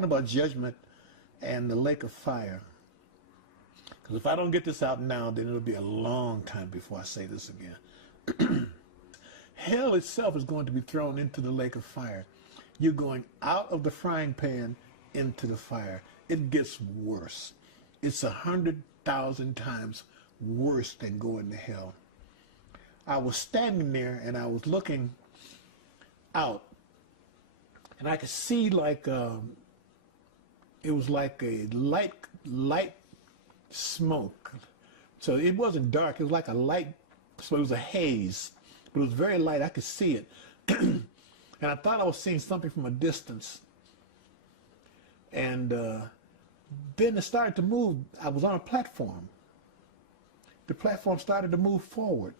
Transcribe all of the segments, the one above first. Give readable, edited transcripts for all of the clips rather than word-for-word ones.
talking about judgment and the lake of fire. Because if I don't get this out now, then it'll be a long time before I say this again. Hell itself is going to be thrown into the lake of fire. You're going out of the frying pan into the fire. It gets worse. It's 100,000 times worse than going to hell. I was standing there and I was looking out, and I could see like it was like a light smoke. So it wasn't dark. It was like a light. So it was a haze, but it was very light. I could see it, and I thought I was seeing something from a distance. And then it started to move. I was on a platform. The platform started to move forward.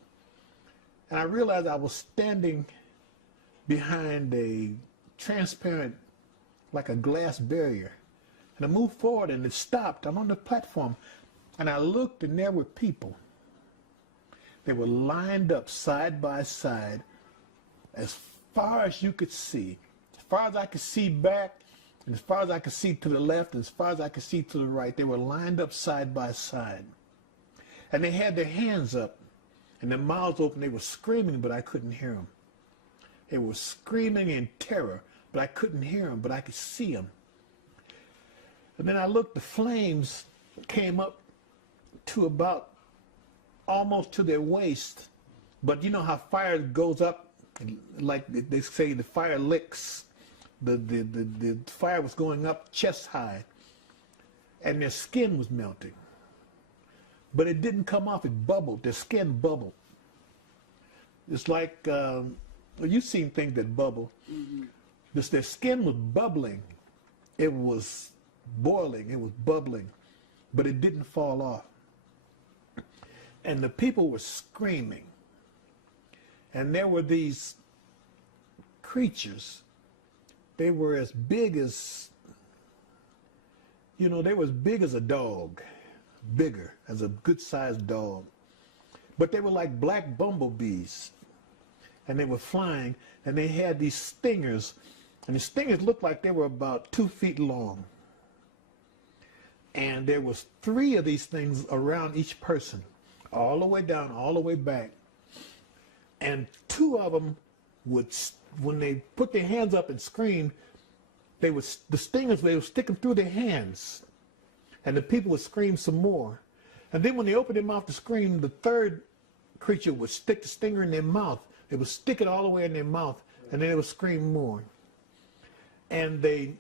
And I realized I was standing behind a transparent, like a glass barrier. And I moved forward and it stopped. I'm on the platform. And I looked and there were people. They were lined up side by side as far as you could see. As far as I could see back, and as far as I could see to the left, and as far as I could see to the right, they were lined up side by side. And they had their hands up and their mouths open. They were screaming, but I couldn't hear them. They were screaming in terror, but I couldn't hear them, but I could see them. And then I looked, the flames came up to about almost to their waist. But you know how fire goes up, like they say the fire licks. The fire was going up chest high, and their skin was melting. But it didn't come off, it bubbled, their skin bubbled. It's like, well, you've seen things that bubble. Mm-hmm. Their skin was bubbling. It was boiling, it was bubbling, but it didn't fall off. And the people were screaming. And there were these creatures. They were as big as, you know, they were as big as a dog. Bigger, as a good-sized dog. But they were like black bumblebees. And they were flying, and they had these stingers. And the stingers looked like they were about 2 feet long. And there was 3 of these things around each person, all the way down, all the way back. And 2 of them would, when they put their hands up and screamed, the stingers, they were sticking through their hands. And the people would scream some more. And then when they opened their mouth to scream, the 3rd creature would stick the stinger in their mouth. They would stick it all the way in their mouth, and then they would scream more. And they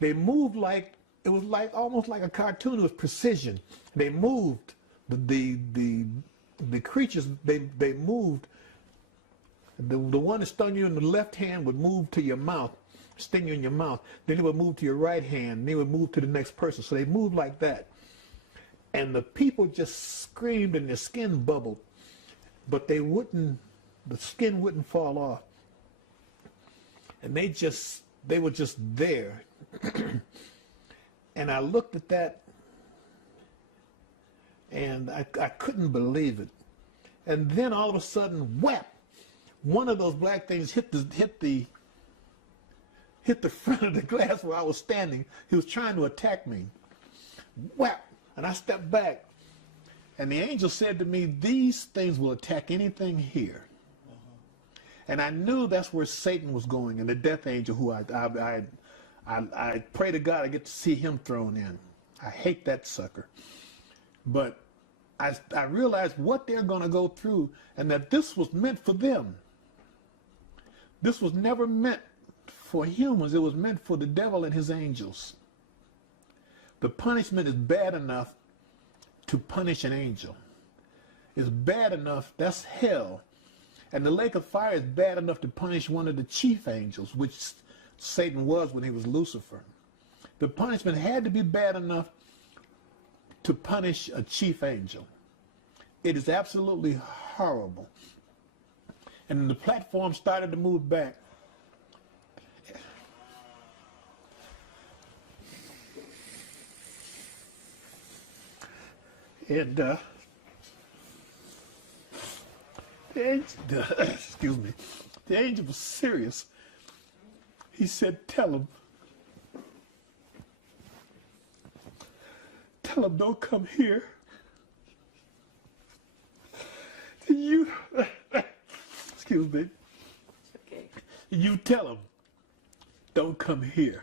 moved like, it was like almost like a cartoon with precision. They moved. The creatures, they moved. The one that stung you in the left hand would move to your mouth, sting you in your mouth. Then it would move to your right hand, and they would move to the next person. So they moved like that. And the people just screamed and their skin bubbled, but the skin wouldn't fall off. And they were just there. And I looked at that and I couldn't believe it. And then all of a sudden, whap! One of those black things hit the front of the glass where I was standing. He was trying to attack me. Whap! And I stepped back. And the angel said to me, these things will attack anything here. And I knew that's where Satan was going, and the death angel, who I pray to God I get to see him thrown in. I hate that sucker. But I realized what they're going to go through, and that this was meant for them. This was never meant for humans. It was meant for the devil and his angels. The punishment is bad enough to punish an angel. It's bad enough, that's hell. And the lake of fire is bad enough to punish one of the chief angels, which Satan was when he was Lucifer. The punishment had to be bad enough to punish a chief angel. It is absolutely horrible. And the platform started to move back. And the angel was serious. He said, tell him tell them don't come here. You, excuse me. Okay. You tell them don't come here.